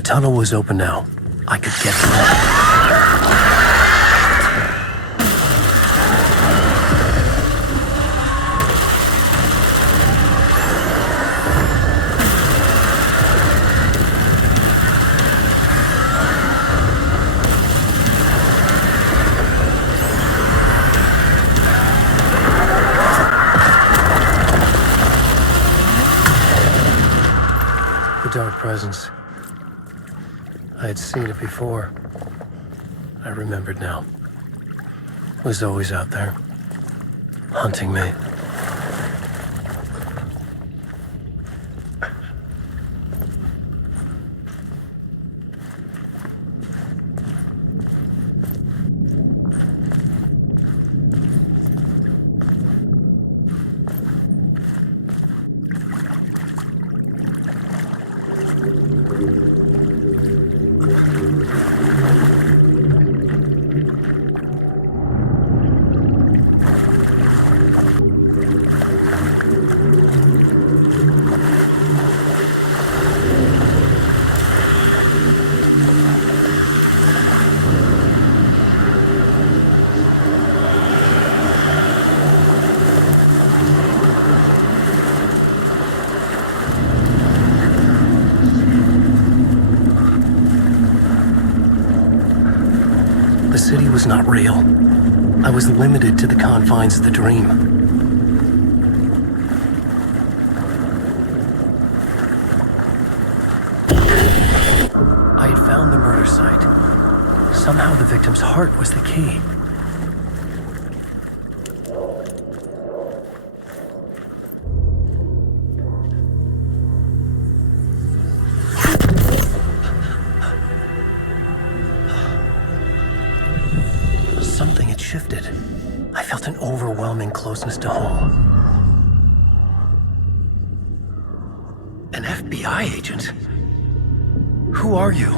The tunnel was open now. I could get through it. The dark presence. I had seen it before. I remembered now. It was always out there, hunting me. The city was not real. I was limited to the confines of the dream. I had found the murder site. Somehow the victim's heart was the key. Something had shifted. I felt an overwhelming closeness to home. An FBI agent? Who are you?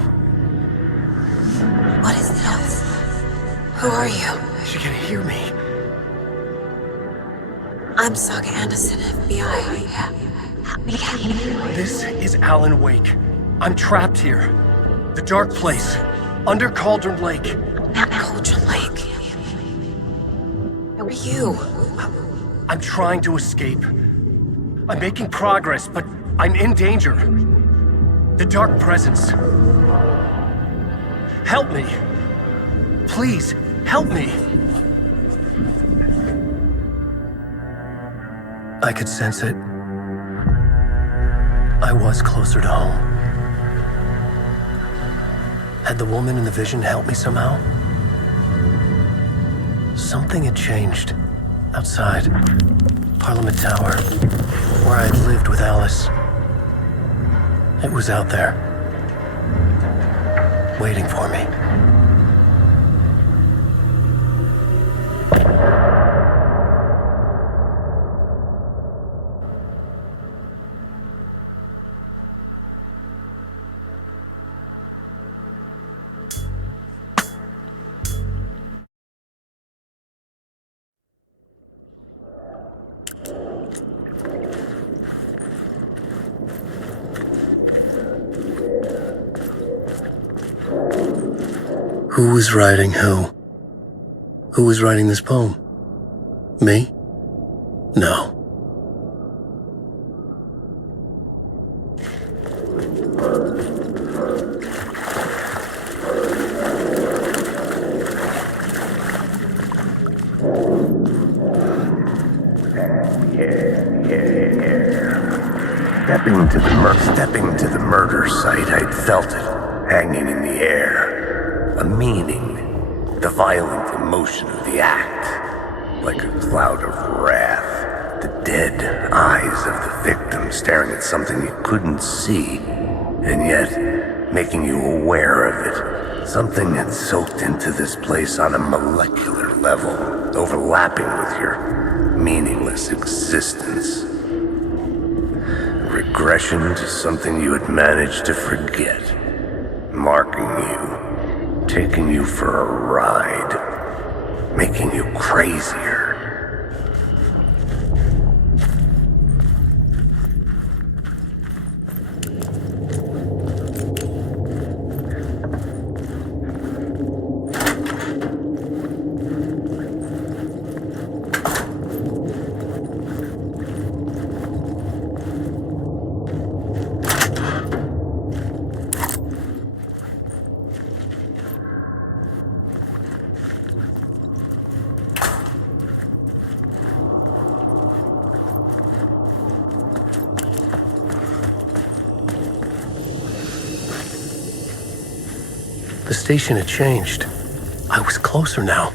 What is this? Who are you? She can hear me. I'm Saga Anderson, FBI. This is Alan Wake. I'm trapped here. The dark place. Under Cauldron Lake. Cauldron Lake. Who are you? I'm trying to escape. I'm making progress, but I'm in danger. The dark presence. Help me. Please, help me. I could sense it. I was closer to home. Had the woman in the vision helped me somehow? Something had changed. Outside. Parliament Tower. Where I'd lived with Alice. It was out there. Waiting for me. Who was writing who? Who was writing this poem? Me? No. Stepping to the murder site, I'd felt it, hanging in the air. A meaning, the violent emotion of the act, like a cloud of wrath. The dead eyes of the victim staring at something you couldn't see, and yet making you aware of it. Something had soaked into this place on a molecular level, overlapping with your meaningless existence. Regression to something you had managed to forget, marking you, taking you for a ride, making you crazier. The station had changed. I was closer now.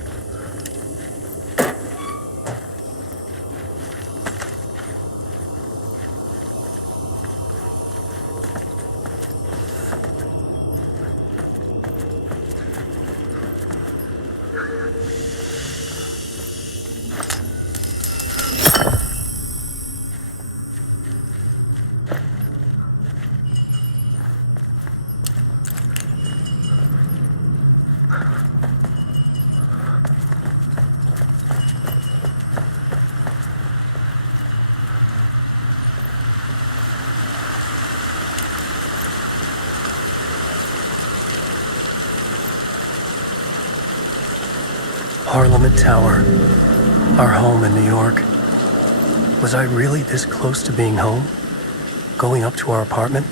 Parliament Tower, our home in New York. Was I really this close to being home? Going up to our apartment?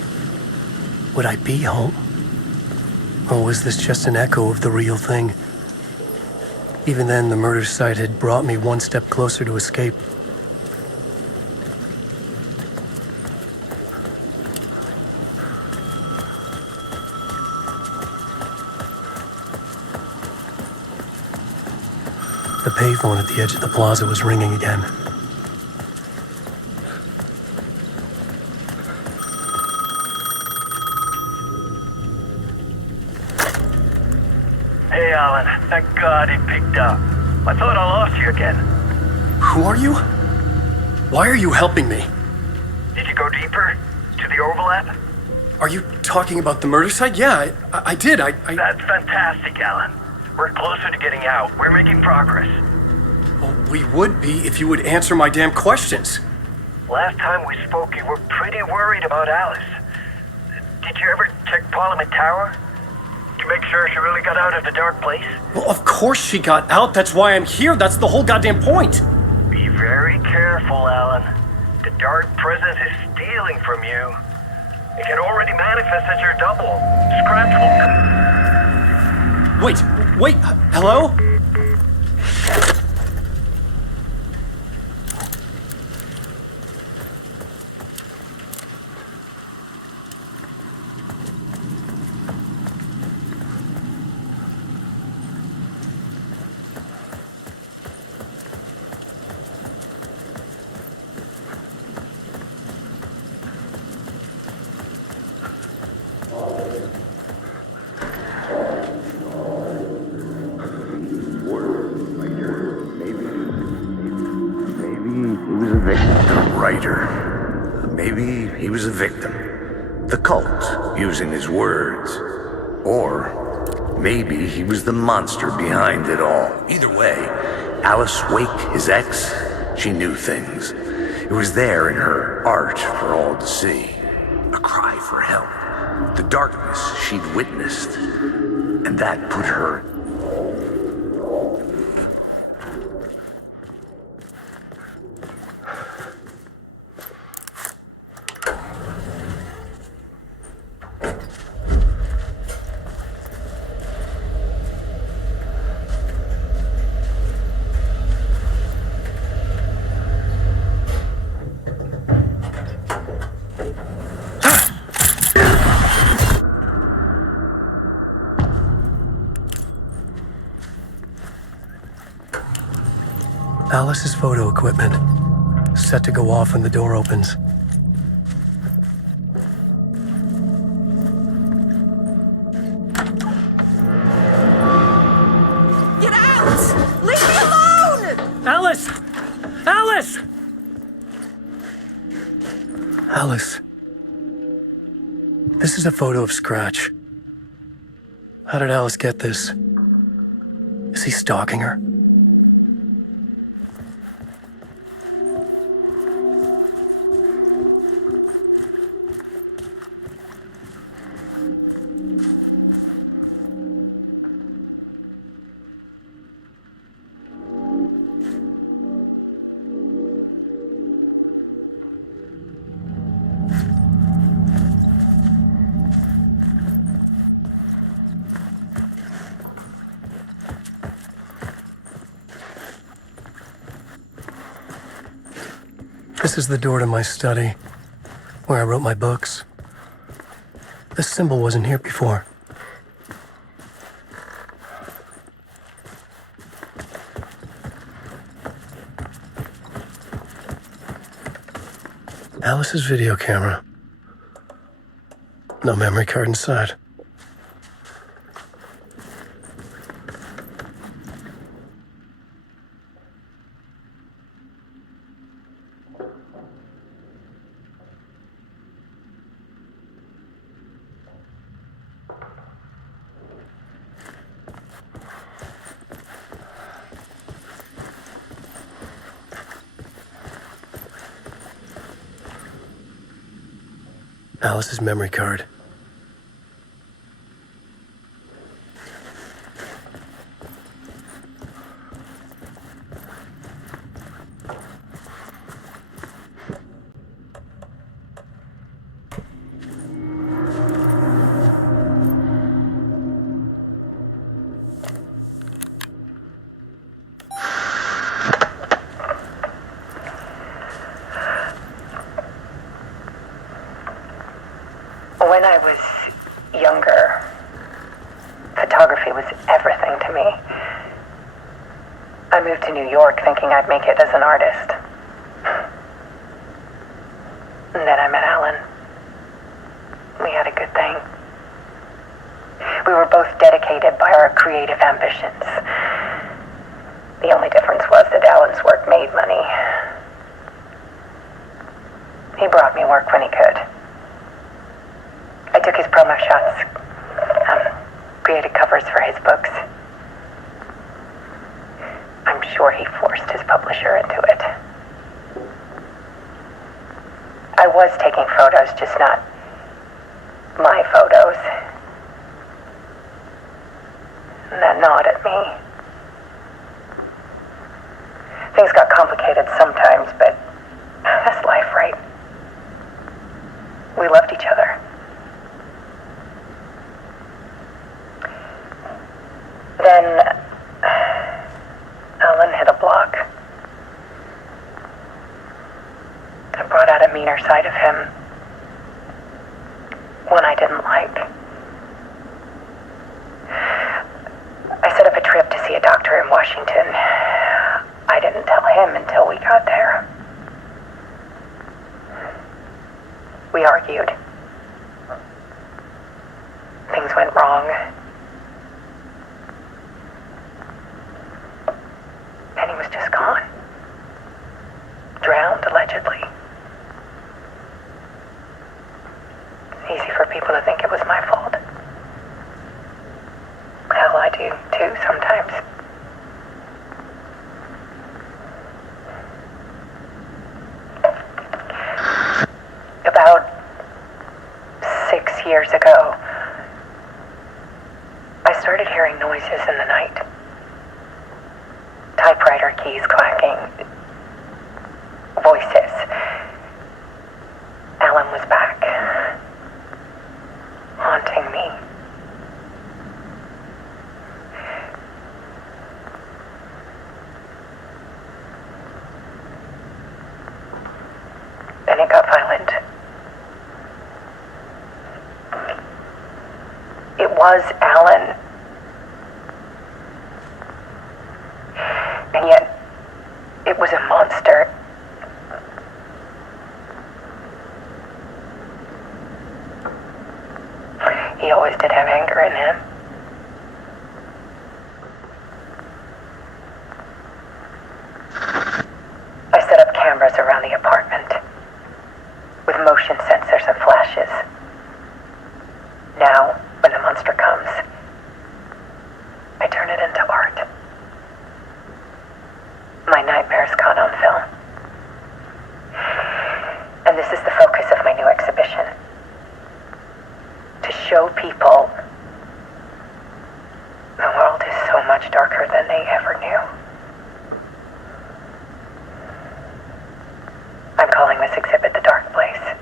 Would I be home? Or was this just an echo of the real thing? Even then, the murder site had brought me one step closer to escape. The payphone at the edge of the plaza was ringing again. Hey, Alan. Thank God he picked up. I thought I lost you again. Who are you? Why are you helping me? Did you go deeper? To the overlap? Are you talking about the murder site? Yeah, I did. That's fantastic, Alan. We're closer to getting out. We're making progress. Well, we would be if you would answer my damn questions. Last time we spoke, you were pretty worried about Alice. Did you ever check Parliament Tower? To make sure she really got out of the dark place? Well, of course she got out. That's why I'm here. That's the whole goddamn point. Be very careful, Alan. The dark presence is stealing from you. It can already manifest as your double. Scratch will come. Wait, hello? Maybe he was a victim. The cult, using his words. Or maybe he was the monster behind it all. Either way, Alice Wake, his ex, she knew things. It was there in her art for all to see. A cry for help. The darkness she'd witnessed. And that put her... Alice's photo equipment, set to go off when the door opens. Get out! Leave me alone! Alice! Alice! Alice. This is a photo of Scratch. How did Alice get this? Is he stalking her? This is the door to my study, where I wrote my books. This symbol wasn't here before. Alice's video camera. No memory card inside. Alice's memory card. When I was younger, photography was everything to me. I moved to New York thinking I'd make it as an artist. And then I met Alan. We had a good thing. We were both dedicated by our creative ambitions. The only difference was that Alan's work made money. He brought me work when he could. I took his promo shots, created covers for his books. I'm sure he forced his publisher into it. I was taking photos, just not my photos. And that gnawed at me. Things got complicated sometimes, but that's life, right? We loved each other. Then Alan hit a block. I brought out a meaner side of him, one I didn't like. I set up a trip to see a doctor in Washington. I didn't tell him until we got there. We argued. Things went wrong. And he was just gone. Drowned, allegedly. It's easy for people to think it was my fault. Hell, I do too sometimes. About 6 years ago, I started hearing noises in the night. Typewriter keys clacking. Voices. Alan was back. Haunting me. Then it got violent. It was Alan. And yet, it was a monster. He always did have anger in him. I set up cameras around the apartment with motion sensors and flashes. Now, when the monster comes, I turn it into art. My nightmares caught on film. And this is the focus of my new exhibition. To show people the world is so much darker than they ever knew. I'm calling this exhibit The Dark Place.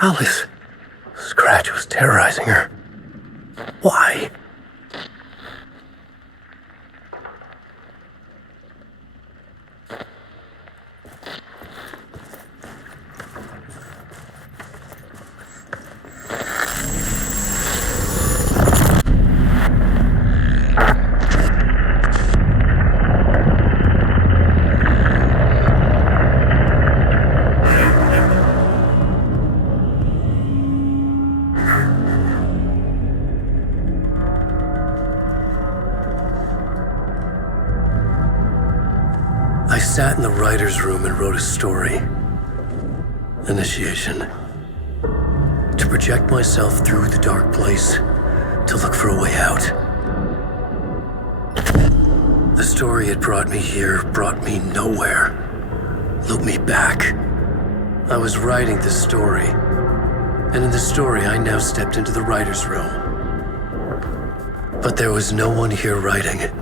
Alice. Scratch was terrorizing her. Why? sat in the writer's room and wrote a story. Initiation. To project myself through the dark place, to look for a way out. The story had brought me here, brought me nowhere. Looped me back. I was writing the story. And in the story, I now stepped into the writer's room. But there was no one here writing it.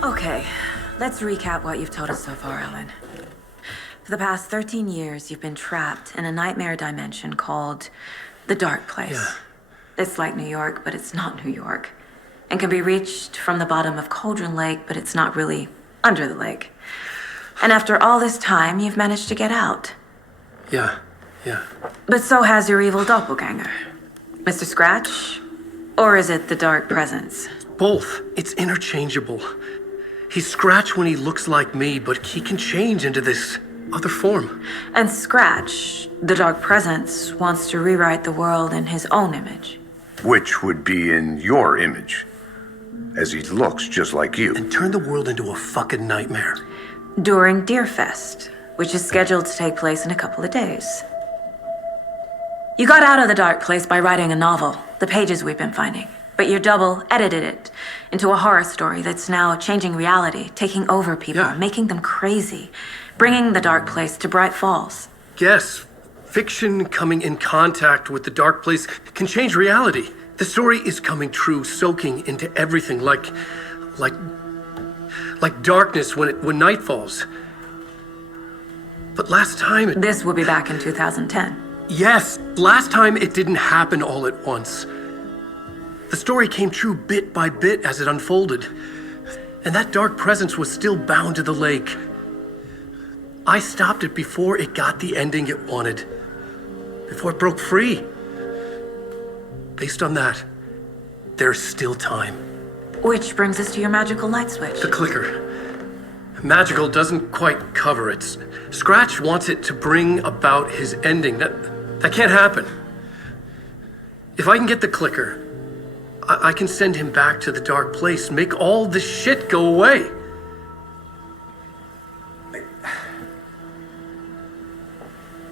Okay, let's recap what you've told us so far, Ellen. For the past 13 years, you've been trapped in a nightmare dimension called the Dark Place. Yeah. It's like New York, but it's not New York. And can be reached from the bottom of Cauldron Lake, but it's not really under the lake. And after all this time, you've managed to get out. Yeah. But so has your evil doppelganger. Mr. Scratch? Or is it the Dark Presence? Both. It's interchangeable. He's Scratch when he looks like me, but he can change into this other form. And Scratch, the Dark Presence, wants to rewrite the world in his own image. Which would be in your image, as he looks just like you. And turn the world into a fucking nightmare. During Deerfest, which is scheduled to take place in a couple of days. You got out of the Dark Place by writing a novel, the pages we've been finding. But your double edited it into a horror story that's now changing reality, taking over people, Yeah. making them crazy, bringing the Dark Place to Bright Falls. Yes, fiction coming in contact with the dark place can change reality. The story is coming true, soaking into everything like darkness when night falls. But last time This will be back in 2010. Yes, last time it didn't happen all at once. The story came true bit by bit as it unfolded. And that dark presence was still bound to the lake. I stopped it before it got the ending it wanted. Before it broke free. Based on that, there's still time. Which brings us to your magical light switch. The clicker. Magical doesn't quite cover it. Scratch wants it to bring about his ending. That can't happen. If I can get the clicker, I can send him back to the dark place, make all this shit go away.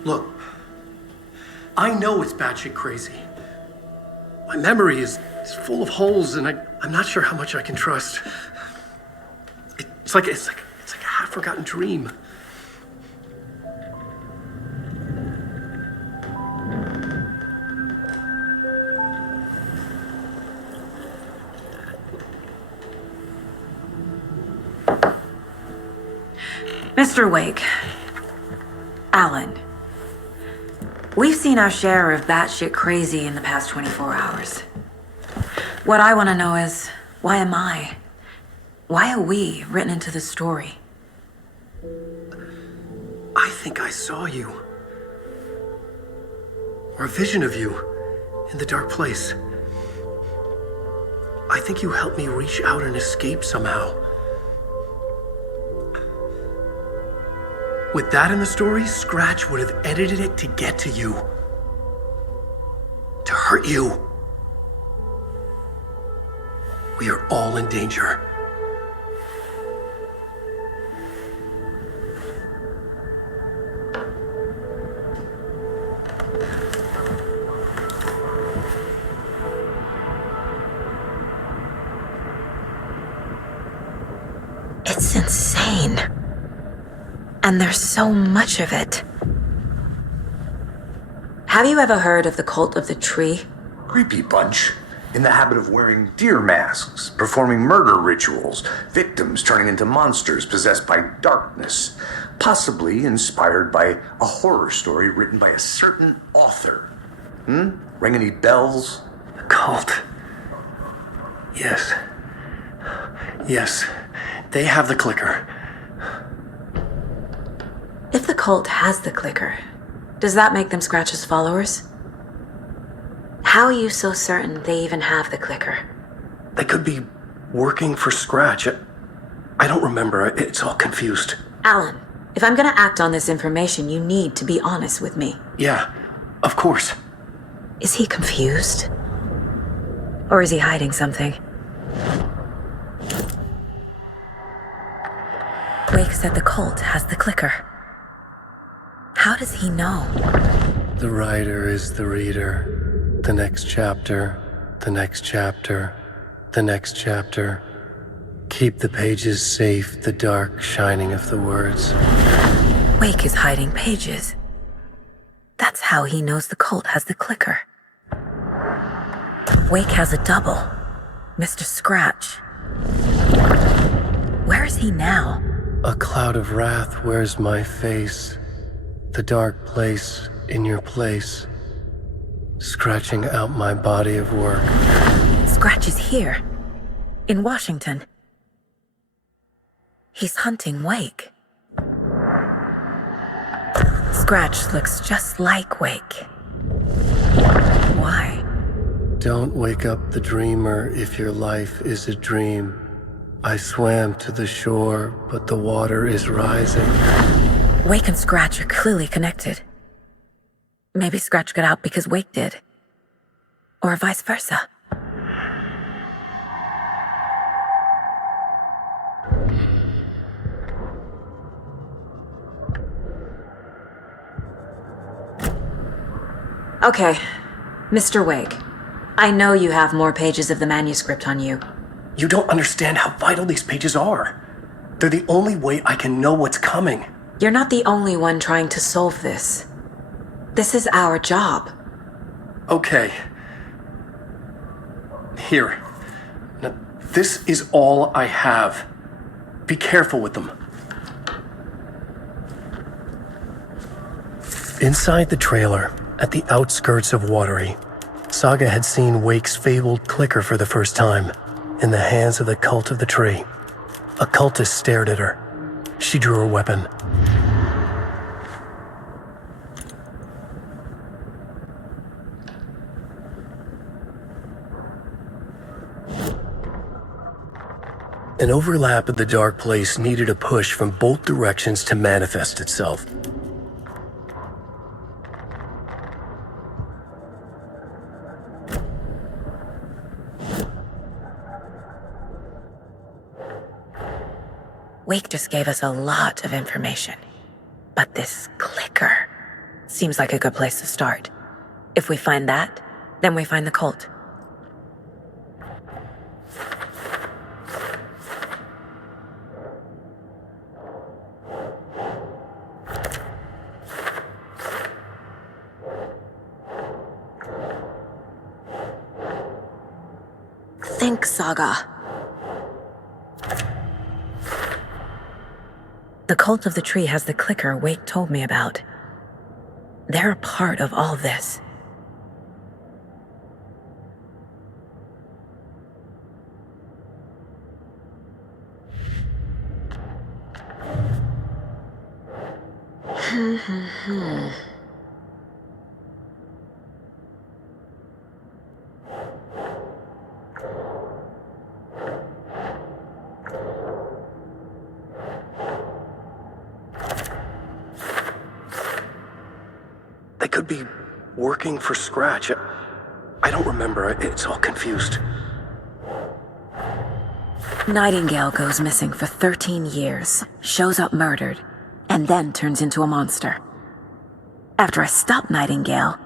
Look, I know it's batshit crazy. My memory is full of holes, and I'm not sure how much I can trust. It's like a half-forgotten dream. Mr. Wake, Alan, we've seen our share of batshit crazy in the past 24 hours. What I want to know is, why am I? Why are we written into the story? I think I saw you. Or a vision of you in the dark place. I think you helped me reach out and escape somehow. With that in the story, Scratch would have edited it to get to you. To hurt you. We are all in danger. pain. And there's so much of it. Have you ever heard of the Cult of the Tree? Creepy bunch. In the habit of wearing deer masks, performing murder rituals, victims turning into monsters possessed by darkness, possibly inspired by a horror story written by a certain author. Ring any bells? The cult. Yes. Yes. They have the clicker. If the cult has the clicker, does that make them Scratch's followers? How are you so certain they even have the clicker? They could be working for Scratch. I don't remember. It's all confused. Alan, if I'm gonna act on this information, you need to be honest with me. Yeah, of course. Is he confused? Or is he hiding something? Wake said the cult has the clicker. How does he know? The writer is the reader. The next chapter, the next chapter, the next chapter. Keep the pages safe, the dark shining of the words. Wake is hiding pages. That's how he knows the cult has the clicker. Wake has a double, Mr. Scratch. Where is he now? A cloud of wrath wears my face. The dark place in your place. Scratching out my body of work. Scratch is here, in Washington. He's hunting Wake. Scratch looks just like Wake. Why? Don't wake up the dreamer if your life is a dream. I swam to the shore, but the water is rising. Wake and Scratch are clearly connected. Maybe Scratch got out because Wake did. Or vice versa. Okay, Mr. Wake. I know you have more pages of the manuscript on you. You don't understand how vital these pages are. They're the only way I can know what's coming. You're not the only one trying to solve this. This is our job. Okay. Here. Now, this is all I have. Be careful with them. Inside the trailer, at the outskirts of Watery, Saga had seen Wake's fabled clicker for the first time, in the hands of the Cult of the Tree. A cultist stared at her. She drew her weapon. An overlap of the dark place needed a push from both directions to manifest itself. Wake just gave us a lot of information. But this clicker seems like a good place to start. If we find that, then we find the cult. Think, Saga. The Cult of the Tree has the clicker Wake told me about. They're a part of all this. They could be working for Scratch. I don't remember. It's all confused. Nightingale goes missing for 13 years, shows up murdered, and then turns into a monster. After I stop Nightingale,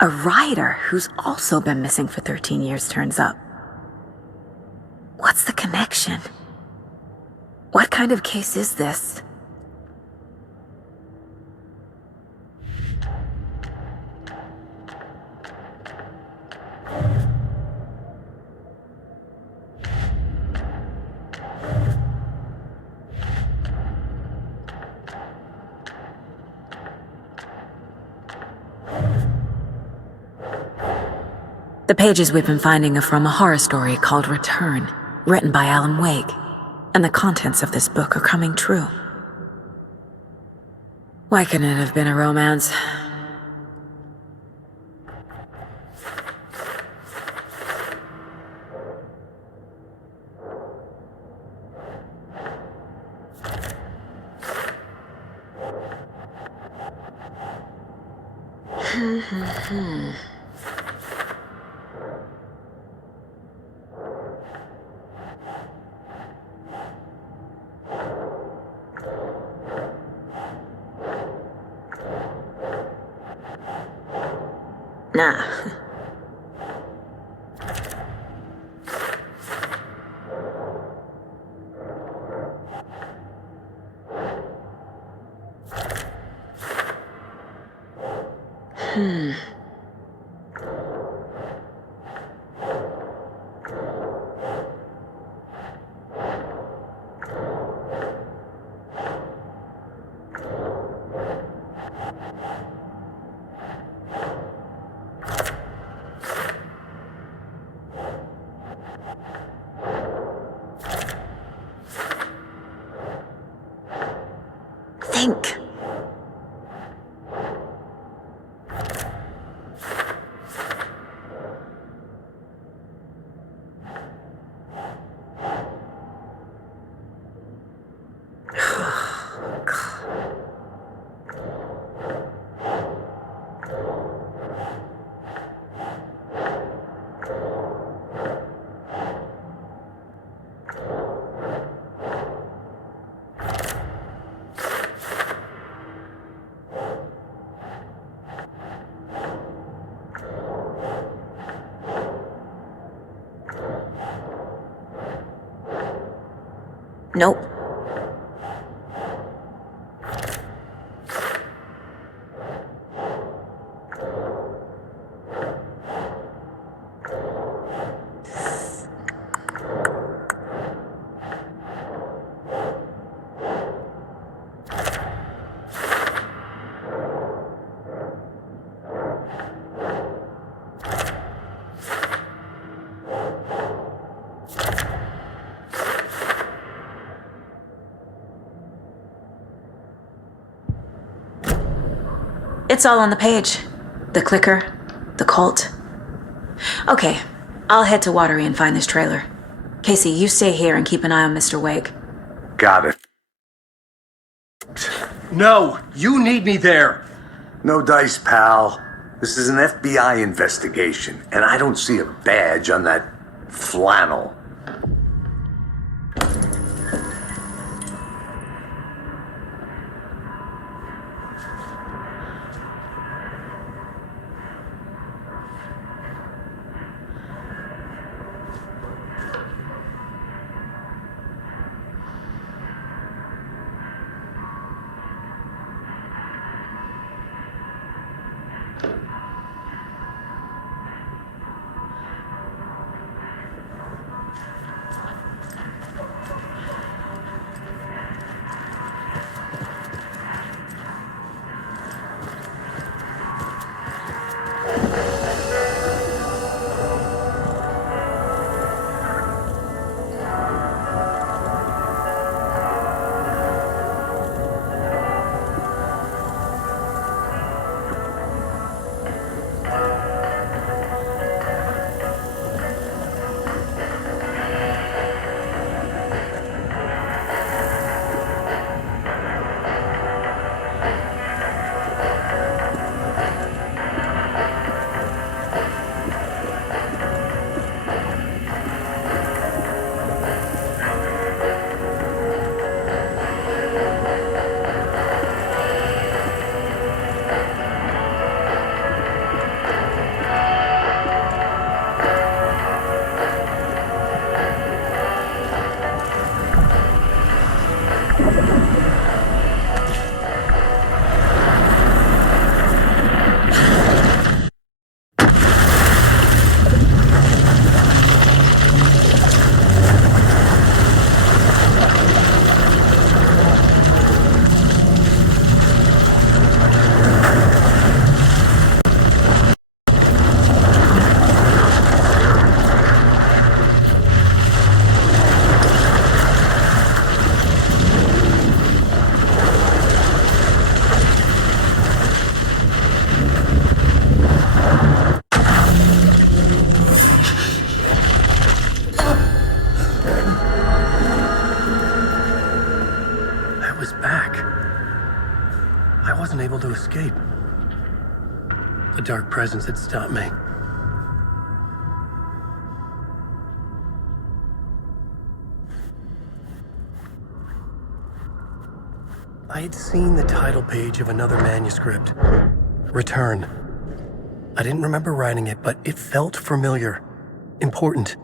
a writer who's also been missing for 13 years turns up. What's the connection? What kind of case is this? The pages we've been finding are from a horror story called Return, written by Alan Wake, and the contents of this book are coming true. Why couldn't it have been a romance? Nah. Think. Nope. It's all on the page. The clicker, the cult. Okay, I'll head to Watery and find this trailer. Casey, you stay here and keep an eye on Mr. Wake. Got it. No, you need me there. No dice, pal. This is an FBI investigation, and I don't see a badge on that flannel. was back. I wasn't able to escape. A dark presence had stopped me. I had seen the title page of another manuscript. Return. I didn't remember writing it, but it felt familiar. Important.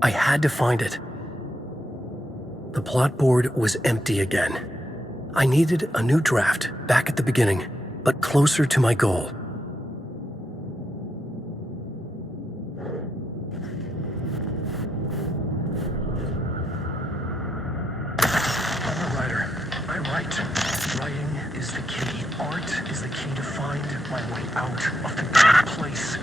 I had to find it. The plot board was empty again. I needed a new draft, back at the beginning, but closer to my goal. I'm a writer. I write. Writing is the key. Art is the key to find my way out of the dark place.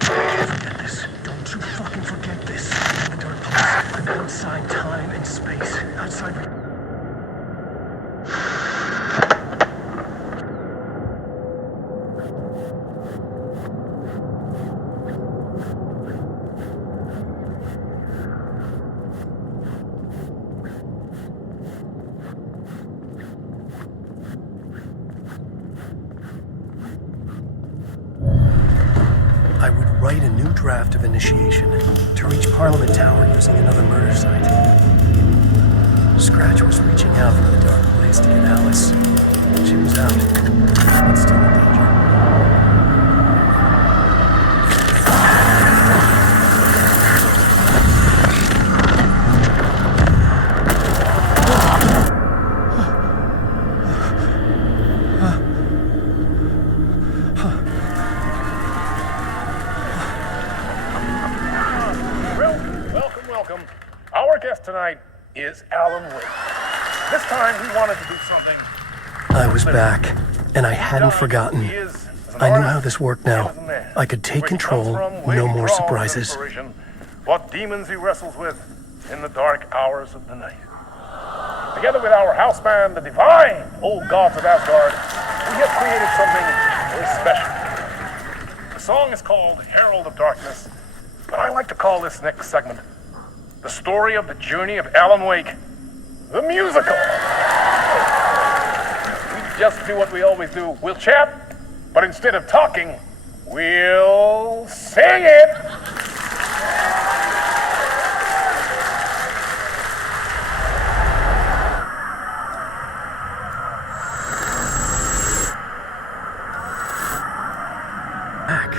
I can't forget this. Don't you fucking forget this. In the dark place. I'm outside time and space. Outside... I would write a new draft of initiation to reach Parliament Tower using another murder site. Scratch was reaching out from the dark place to get Alice. She was out, but still in danger. Welcome. Our guest tonight is Alan Wake. This time we wanted to do something. I was back, and I hadn't forgotten. I knew how this worked now. I could take control, no more surprises. What demons he wrestles with in the dark hours of the night. Together with our house band, the divine old gods of Asgard, we have created something very special. The song is called Herald of Darkness, but I like to call this next segment the story of the journey of Alan Wake, the musical. We just do what we always do. We'll chat, but instead of talking, we'll sing it. Back.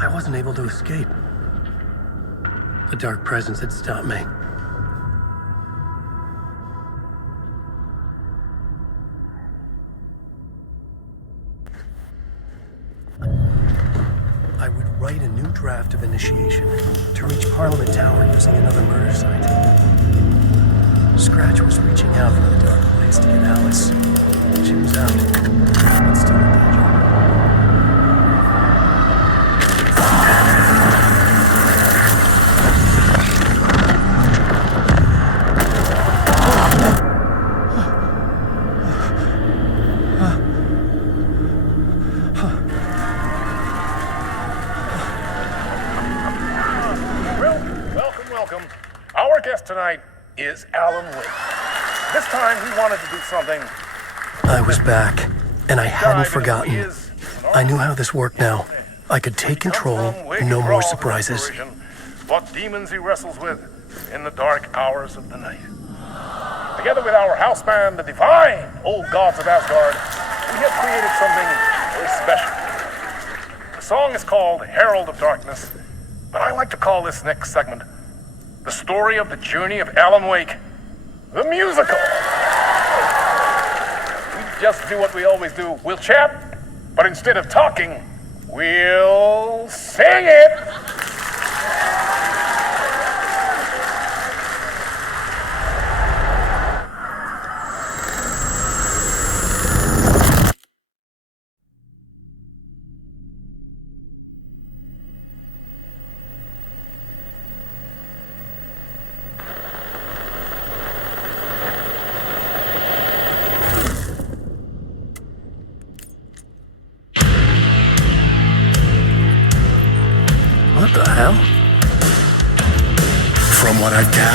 I wasn't able to escape. A dark presence had stopped me. I would write a new draft of initiation to reach Parliament Tower using another murder site. Scratch was reaching out from the dark place to get Alice. She was out, but still in danger. Welcome. Our guest tonight is Alan Wake. This time we wanted to do something. I was back, and I hadn't forgotten. I knew how this worked now. I could take control, no more surprises. What demons he wrestles with in the dark hours of the night. Together with our house band, the divine old gods of Asgard, we have created something very special. The song is called Herald of Darkness, but I like to call this next segment the story of the journey of Alan Wake, the musical. We just do what we always do. We'll chat, but instead of talking, we'll sing it. What the hell?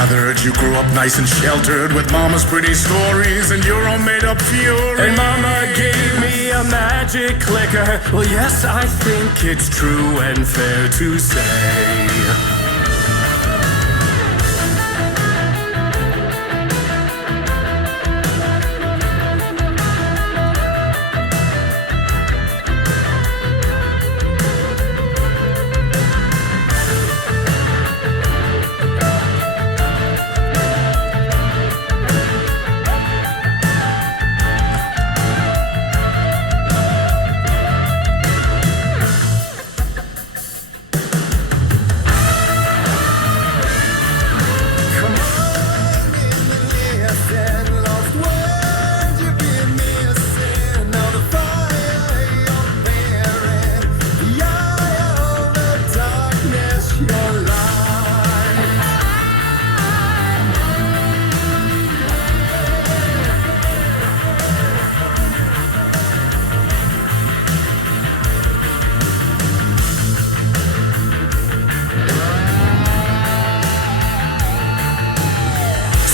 gathered, you grew up nice and sheltered with mama's pretty stories and your own made-up fury. And mama gave me a magic clicker. Well, yes, I think it's true and fair to say.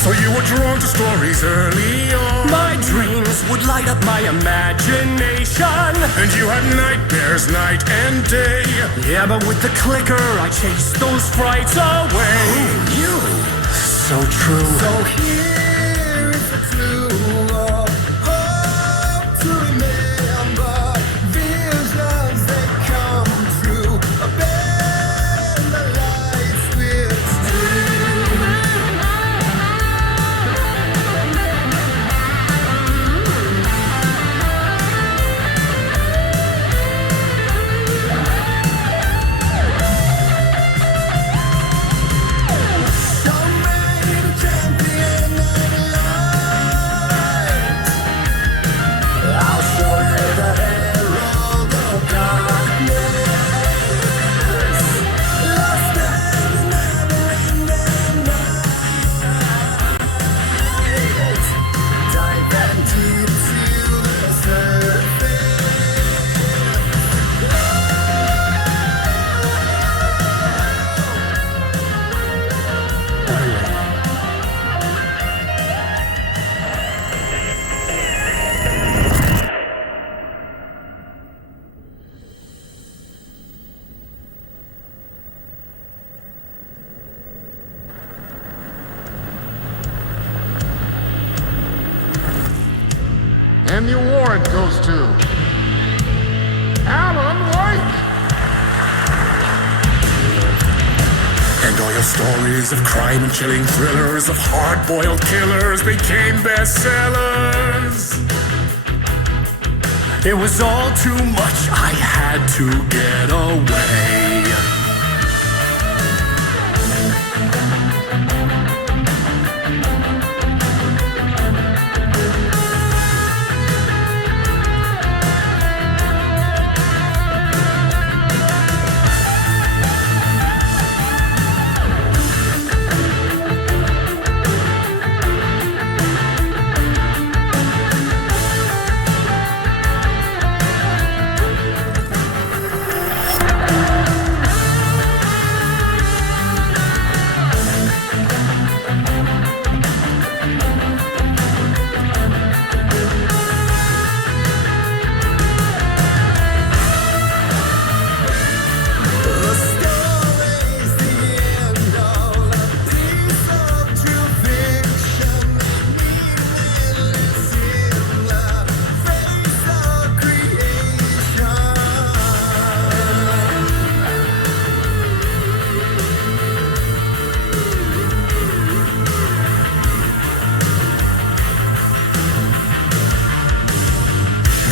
So you were drawn to stories early on. My dreams would light up my imagination. And you had nightmares night and day. Yeah, but with the clicker, I chased those frights away. Who knew? So true. So here is a clue of hope to remember. Visions that come true. Abandon the lights with And the award goes to Alan Wake. and all your stories of crime and chilling thrillers of hard-boiled killers became bestsellers. It was all too much. I had to get away.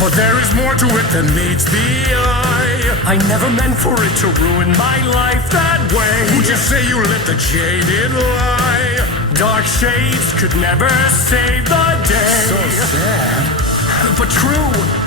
But there is more to it than meets the eye. I never meant for it to ruin my life that way. Would you say you let the jaded lie? Dark shades could never save the day. So sad, but true.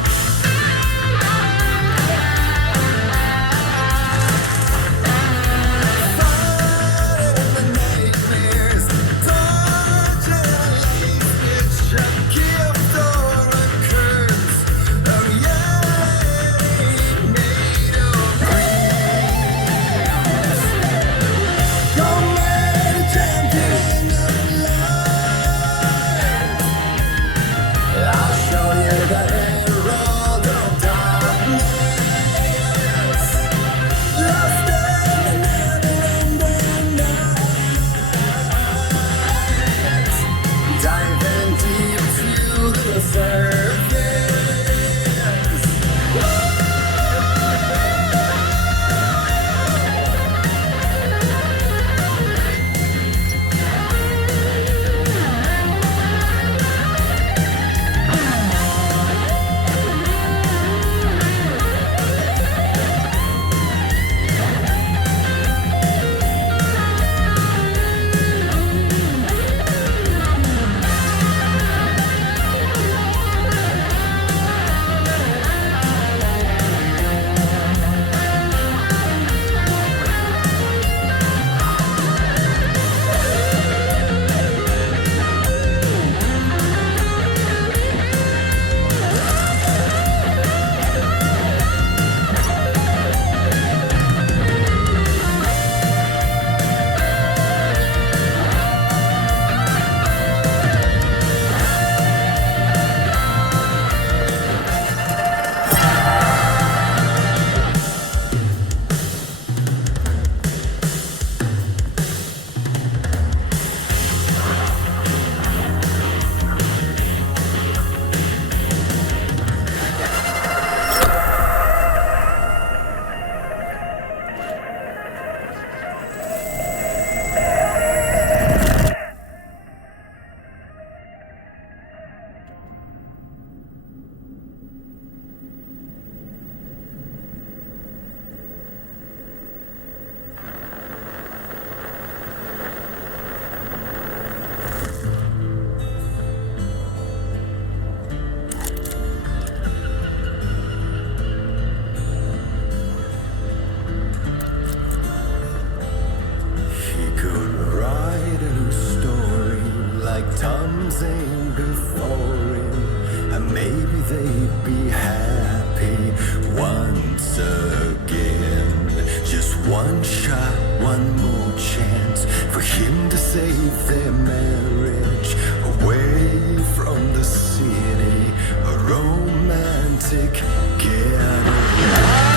they'd be happy once again. Just one shot, one more chance for him to save their marriage away from the city, a romantic getaway.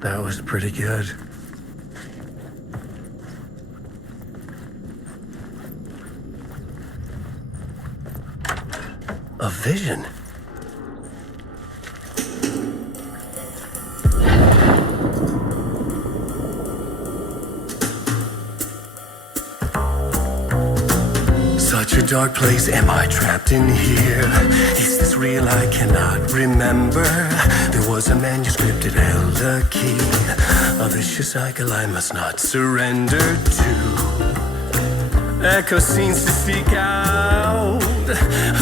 That was pretty good. A vision. Such a dark place, am I trapped in here? Is this real? I cannot remember. There was a manuscript, it held a key. A vicious cycle I must not surrender to. Echo scenes to seek out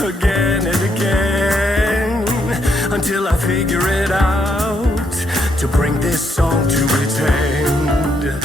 again and again until I figure it out to bring this song to its end.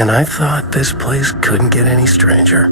And I thought this place couldn't get any stranger.